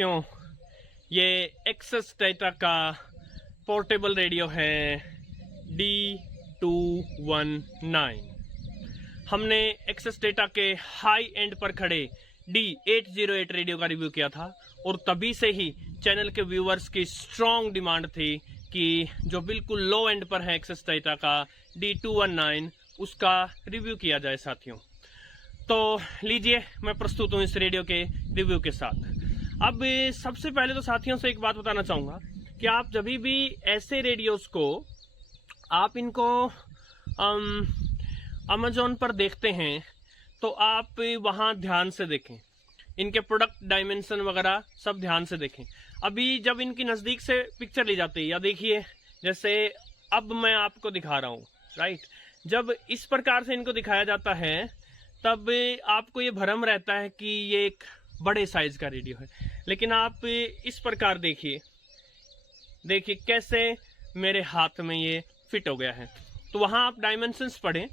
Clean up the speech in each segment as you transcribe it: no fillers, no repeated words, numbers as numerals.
साथियों, ये access data का पोर्टेबल रेडियो है D219। हमने एक्सेस डेटा के हाई एंड पर खड़े D808 रेडियो का रिव्यू किया था और तभी से ही चैनल के व्यूअर्स की स्ट्रॉन्ग डिमांड थी कि जो बिल्कुल लो एंड पर है एक्सेस डेटा का D219 उसका रिव्यू किया जाए साथियों। तो लीजिए, मैं प्रस्तुत हूँ इस रेडियो के रिव्यू के साथ। अब सबसे पहले तो साथियों से एक बात बताना चाहूँगा कि आप जब भी ऐसे रेडियोस को आप इनको अमेज़ॉन पर देखते हैं तो आप वहाँ ध्यान से देखें, इनके प्रोडक्ट डायमेंशन वगैरह सब ध्यान से देखें। अभी जब इनकी नज़दीक से पिक्चर ली जाती है, या देखिए जैसे अब मैं आपको दिखा रहा हूँ, राइट। जब इस प्रकार से इनको दिखाया जाता है तब आपको ये भ्रम रहता है कि ये एक बड़े साइज का रेडियो है, लेकिन आप इस प्रकार देखिए कैसे मेरे हाथ में ये फिट हो गया है। तो वहाँ आप डायमेंशंस पढ़ें।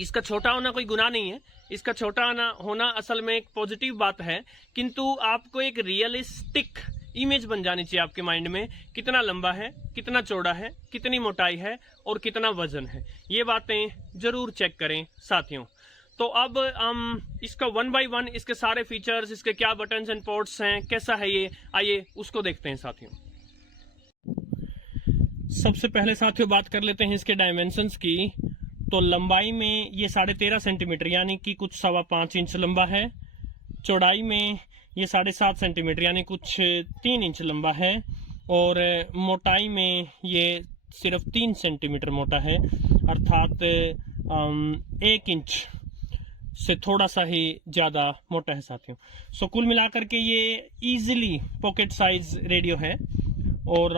इसका छोटा होना कोई गुनाह नहीं है, इसका छोटा होना असल में एक पॉजिटिव बात है, किंतु आपको एक रियलिस्टिक इमेज बन जानी चाहिए आपके माइंड में। कितना लंबा है, कितना चौड़ा है, कितनी मोटाई है और कितना वजन है, ये बातें जरूर चेक करें साथियों। तो अब हम इसका 1 by 1 इसके सारे फीचर्स, इसके क्या बटन्स एंड पोर्ट्स हैं, कैसा है ये, आइए उसको देखते हैं साथियों। सबसे पहले साथियों बात कर लेते हैं इसके डायमेंशंस की। तो लंबाई में ये 13.5 सेंटीमीटर यानी कि कुछ 5.25 इंच लंबा है। चौड़ाई में ये 7.5 सेंटीमीटर यानी कुछ 3 इंच लंबा है। और मोटाई में ये सिर्फ 3 सेंटीमीटर मोटा है, अर्थात 1 इंच से थोड़ा सा ही ज्यादा मोटा है साथियों। सो कुल मिलाकर के ये इजीली पॉकेट साइज रेडियो है और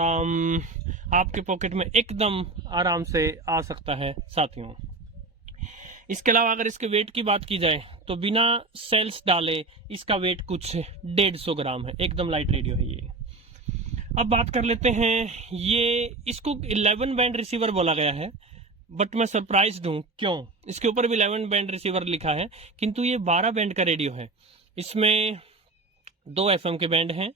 आपके पॉकेट में एकदम आराम से आ सकता है साथियों। इसके अलावा अगर इसके वेट की बात की जाए तो बिना सेल्स डाले इसका वेट कुछ 150 ग्राम है, एकदम लाइट रेडियो है ये। अब बात कर लेते हैं, ये इसको 11 बैंड रिसीवर बोला गया है, बट मैं सरप्राइज्ड हूं। क्यों? इसके ऊपर भी 11 बैंड रिसीवर लिखा है, किंतु ये 12 बैंड का रेडियो है। इसमें 2 FM के बैंड हैं,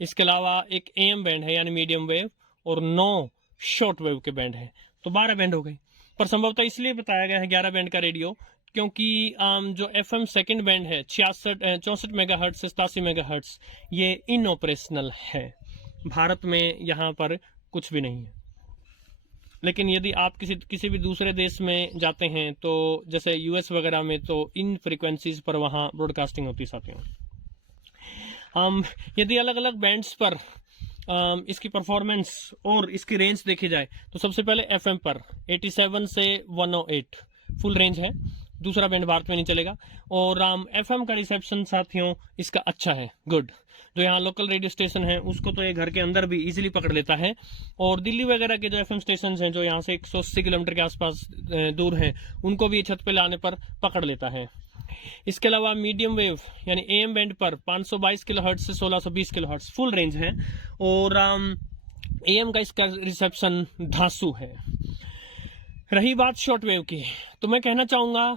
इसके अलावा एक AM बैंड है यानी मीडियम वेव, और 9 शॉर्ट वेव के बैंड है। तो 12 बैंड हो गए। पर संभवतः इसलिए बताया गया है 11 बैंड का रेडियो क्योंकि जो FM सेकंड बैंड है 64 मेगाहर्ट्ज से 87 मेगाहर्ट्ज, ये इन ऑपरेशनल है। भारत में यहाँ पर कुछ भी नहीं है। लेकिन यदि आप किसी भी दूसरे देश में जाते हैं तो जैसे US वगैरह में, तो इन फ्रीक्वेंसीज पर वहाँ ब्रॉडकास्टिंग होती है साथियों। यदि अलग अलग बैंड्स पर इसकी परफॉर्मेंस और इसकी रेंज देखी जाए तो सबसे पहले FM पर 87 से 108 फुल रेंज है, दूसरा बैंड भारत में नहीं चलेगा। और FM का रिसेप्शन साथियों इसका अच्छा है, गुड। जो यहाँ लोकल रेडियो स्टेशन है उसको तो ये घर के अंदर भी इजीली पकड़ लेता है, और दिल्ली वगैरह के जो FM स्टेशन हैं जो यहाँ से 180 किलोमीटर के आसपास दूर हैं, उनको भी छत पे लाने पर पकड़ लेता है। इसके अलावा मीडियम वेव यानी AM बैंड पर 522 किलोहर्ट्ज से 1620 किलोहर्ट्ज फुल रेंज है, और AM का इसका रिसेप्शन धांसू है। रही बात शॉर्ट वेव की, तो मैं कहना चाहूँगा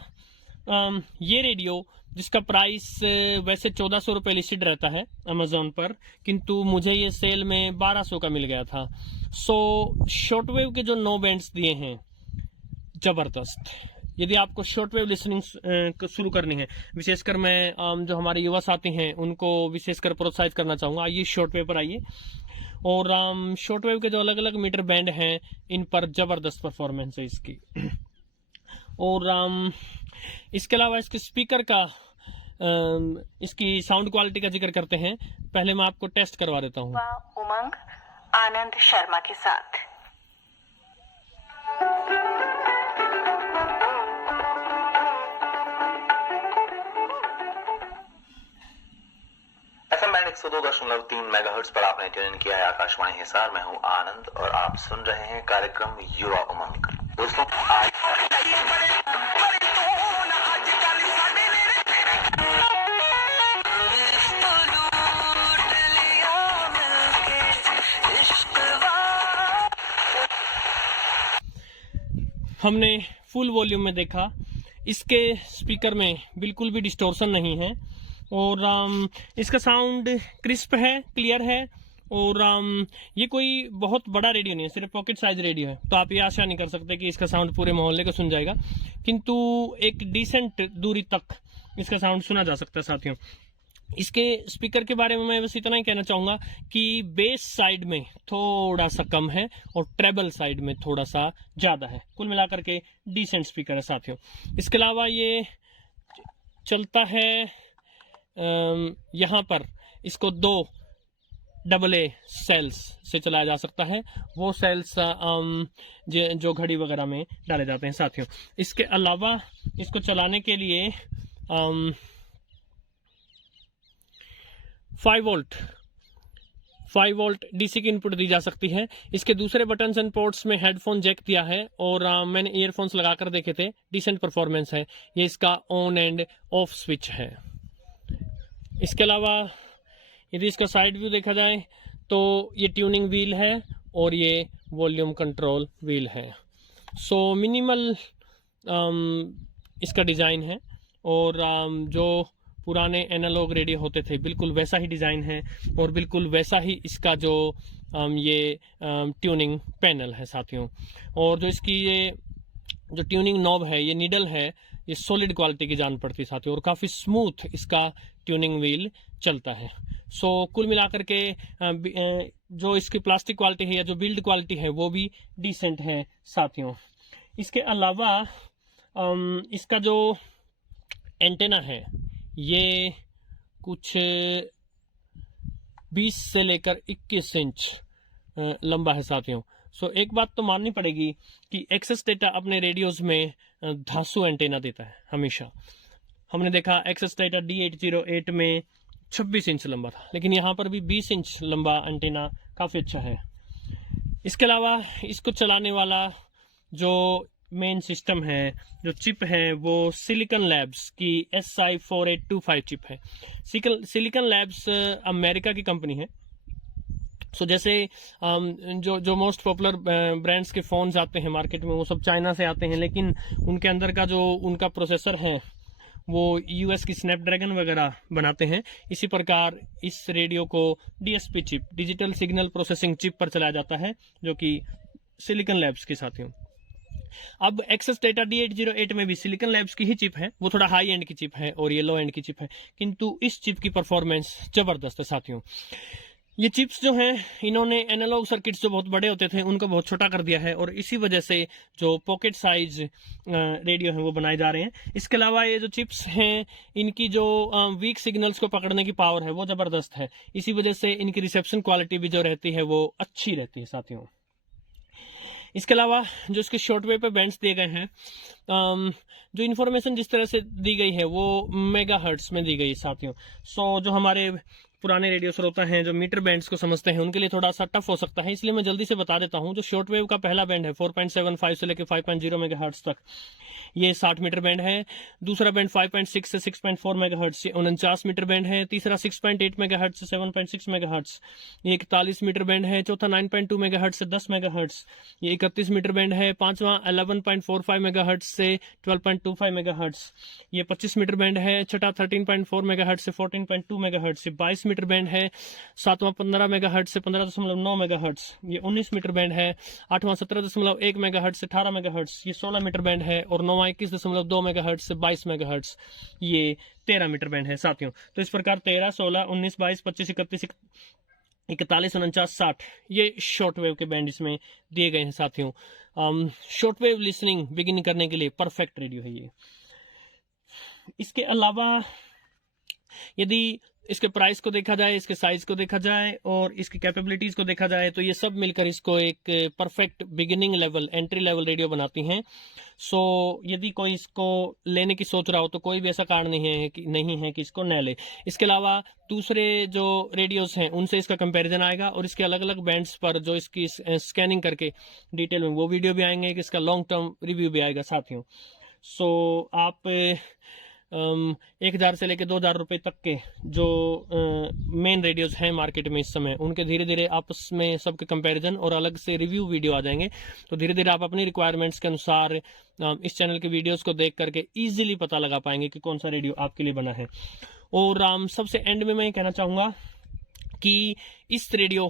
ये रेडियो जिसका प्राइस वैसे 1400 रुपये लिस्टेड रहता है अमेज़ॉन पर, किंतु मुझे ये सेल में 1200 का मिल गया था। सो शॉर्ट वेव के जो 9 बैंड्स दिए हैं जबरदस्त। यदि आपको शॉर्ट वेव लिसनिंग शुरू करनी है, विशेषकर मैं जो हमारे युवा साथी हैं उनको विशेषकर प्रोत्साहित करना चाहूँगा, आइए शॉर्ट वेव पर आइए। और शॉर्ट वेव के जो अलग अलग मीटर बैंड हैं इन पर जबरदस्त परफॉर्मेंस है इसकी। और इसके अलावा इसके स्पीकर का इसकी साउंड क्वालिटी का जिक्र करते हैं। पहले मैं आपको टेस्ट करवा देता हूँ। उमंग आनंद शर्मा के साथ। FM बैंड 102.3 मेगाहर्ट्ज पर आपने ट्यून किया है आकाशवाणी हिसार। मैं हूँ आनंद और आप सुन रहे हैं कार्यक्रम युवा उमंग। दोस्तों हमने फुल वॉल्यूम में देखा, इसके स्पीकर में बिल्कुल भी डिस्टॉर्शन नहीं है, और इसका साउंड क्रिस्प है, क्लियर है। और ये कोई बहुत बड़ा रेडियो नहीं है, सिर्फ पॉकेट साइज रेडियो है, तो आप ये आशा नहीं कर सकते कि इसका साउंड पूरे मोहल्ले को सुन जाएगा, किंतु एक डिसेंट दूरी तक इसका साउंड सुना जा सकता है साथियों। इसके स्पीकर के बारे में मैं बस इतना ही कहना चाहूँगा कि बेस साइड में थोड़ा सा कम है और ट्रेबल साइड में थोड़ा सा ज़्यादा है। कुल मिलाकर के डिसेंट स्पीकर है साथियों। इसके अलावा ये चलता है यहाँ पर इसको 2 AA सेल्स से चलाया जा सकता है, वो सेल्स जो घड़ी वगैरह में डाले जाते हैं साथियों। इसके अलावा इसको चलाने के लिए 5 वोल्ट DC की इनपुट दी जा सकती है। इसके दूसरे बटन्स एंड पोर्ट्स में हेडफोन जैक दिया है और मैंने ईयरफोन्स लगाकर देखे थे, डिसेंट परफॉर्मेंस है। ये इसका ऑन एंड ऑफ स्विच है। इसके अलावा यदि इसका साइड व्यू देखा जाए तो ये ट्यूनिंग व्हील है और ये वॉल्यूम कंट्रोल व्हील है। सो मिनिमल इसका डिज़ाइन है और जो पुराने एनालॉग रेडियो होते थे बिल्कुल वैसा ही डिज़ाइन है और बिल्कुल वैसा ही इसका जो ये ट्यूनिंग पैनल है साथियों। और जो इसकी ये जो ट्यूनिंग नॉब है, ये नीडल है, ये सॉलिड क्वालिटी की जान पड़ती है साथियों और काफ़ी स्मूथ इसका ट्यूनिंग व्हील चलता है। सो कुल मिलाकर के जो इसकी प्लास्टिक क्वालिटी है या जो बिल्ड क्वालिटी है वो भी डिसेंट है साथियों। इसके अलावा इसका जो एंटेना है ये कुछ 20 से लेकर 21 इंच लंबा है साथियों। सो एक बात तो माननी पड़ेगी कि एक्सेस डेटा अपने रेडियोज में धांसू एंटेना देता है हमेशा। हमने देखा एक्सेस डेटा D808 में 26 इंच लंबा था, लेकिन यहाँ पर भी 20 इंच लंबा एंटेना काफ़ी अच्छा है। इसके अलावा इसको चलाने वाला जो मेन सिस्टम है, जो चिप है, वो सिलिकॉन लैब्स की SI4825 चिप है। सिलिकॉन लैब्स अमेरिका की कंपनी है। सो जैसे जो मोस्ट पॉपुलर ब्रांड्स के फ़ोन्स आते हैं मार्केट में वो सब चाइना से आते हैं, लेकिन उनके अंदर का जो उनका प्रोसेसर है वो US की स्नैपड्रैगन वगैरह बनाते हैं। इसी प्रकार इस रेडियो को DSP chip, digital signal processing chip पर चलाया जाता है, जो कि सिलिकॉन लैब्स के साथियों। अब एक्सेस डेटा D808 में भी सिलिकॉन लैब्स की ही चिप है, वो थोड़ा हाई एंड की चिप है और ये लो एंड की चिप है, किंतु इस चिप की परफॉर्मेंस जबरदस्त है साथियों। ये चिप्स जो हैं इन्होंने एनालॉग सर्किट्स जो बहुत बड़े होते थे उनको बहुत छोटा कर दिया है और इसी वजह से जो पॉकेट साइज रेडियो हैं वो बनाए जा रहे हैं। इसके अलावा ये जो चिप्स हैं इनकी जो वीक सिग्नल्स को पकड़ने की पावर है वो ज़बरदस्त है, इसी वजह से इनकी रिसेप्शन क्वालिटी भी जो रहती है वो अच्छी रहती है साथियों। इसके अलावा जो इसके शॉर्ट वेव पे बैंड्स दिए गए हैं, जो इन्फॉर्मेशन जिस तरह से दी गई है वो मेगाहर्ट्ज में दी गई है साथियों। सो जो हमारे पुराने रेडियो श्रोता हैं जो मीटर बैंड्स को समझते हैं उनके लिए थोड़ा सा टफ हो सकता है, इसलिए मैं जल्दी से बता देता हूं। जो शॉर्ट वेव का पहला बैंड है 4.75 से लेकर 5.0 मेगाहर्ट्ज तक, ये 60 मीटर बैंड है। दूसरा बैंड 5.6 से 6.4 मेगाहर्ट्ज, ये 49 मीटर बैंड है। तीसरा 6.8 मेगाहर्ट्ज से 7.6 मेगाहर्ट्ज, ये 41 मीटर बैंड है। चौथा 9.2 मेगाहर्ट्ज से 10 मेगाहर्ट्ज, ये 31 मीटर बैंड है। पांचवा 11.45 मेगाहर्ट्ज से 12.25 मेगाहर्ट्ज, ये 25 मीटर बैंड है। छठा 13.4 मेगाहर्ट्ज से 14.2 मेगाहर्ट्ज, से 22 मीटर बैंड है। सातवां 15 मेगाहर्ट्ज से 15.9 मेगाहर्ट्ज, ये 19 मीटर बैंड है। आठवां 17.1 मेगाहर्ट्ज से 18 मेगाहर्ट्ज, ये 16 मीटर बैंड है। और 21.2 मेगाहर्ट्ज से 22 मेगाहर्ट्ज, ये 13 मीटर बैंड है साथियों। तो इस प्रकार 13, 16, 19, 22, 25, 31, 41, 49, 60 ये शॉर्ट वेव के बैंड इसमें दिए गए हैं साथियों। शॉर्ट वेव लिसनिंग बिगिन करने के लिए परफेक्ट रेडियो है ये। इसके अलावा यदि इसके प्राइस को देखा जाए, इसके साइज को देखा जाए और इसकी कैपेबिलिटीज को देखा जाए तो ये सब मिलकर इसको एक perfect beginning level, entry level radio बनाती हैं। सो यदि कोई इसको लेने की सोच रहा हो तो कोई भी ऐसा कारण नहीं है कि इसको न ले। इसके अलावा दूसरे जो रेडियोस हैं उनसे इसका कंपैरिजन आएगा और इसके अलग अलग बैंड्स पर जो इसकी स्कैनिंग करके डिटेल में वो वीडियो भी आएंगे, कि इसका लॉन्ग टर्म रिव्यू भी आएगा साथियों। सो आप 1000 से लेकर 2000 रुपए तक के जो मेन रेडियोस हैं मार्केट में इस समय, उनके धीरे धीरे आपस में सबके कंपैरिजन और अलग से रिव्यू वीडियो आ जाएंगे। तो धीरे धीरे आप अपनी रिक्वायरमेंट्स के अनुसार इस चैनल के वीडियोस को देख करके इजीली पता लगा पाएंगे कि कौन सा रेडियो आपके लिए बना है। और सबसे एंड में मैं ये कहना चाहूँगा कि इस रेडियो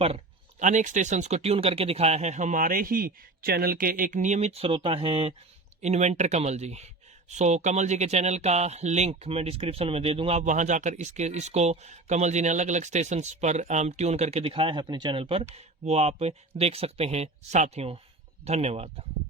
पर अनेक स्टेशंस को ट्यून करके दिखाया है हमारे ही चैनल के एक नियमित श्रोता हैं इन्वेंटर कमल जी। सो कमल जी के चैनल का लिंक मैं डिस्क्रिप्शन में दे दूंगा, आप वहां जाकर इसको कमल जी ने अलग अलग स्टेशंस पर ट्यून करके दिखाया है अपने चैनल पर, वो आप देख सकते हैं साथियों। धन्यवाद।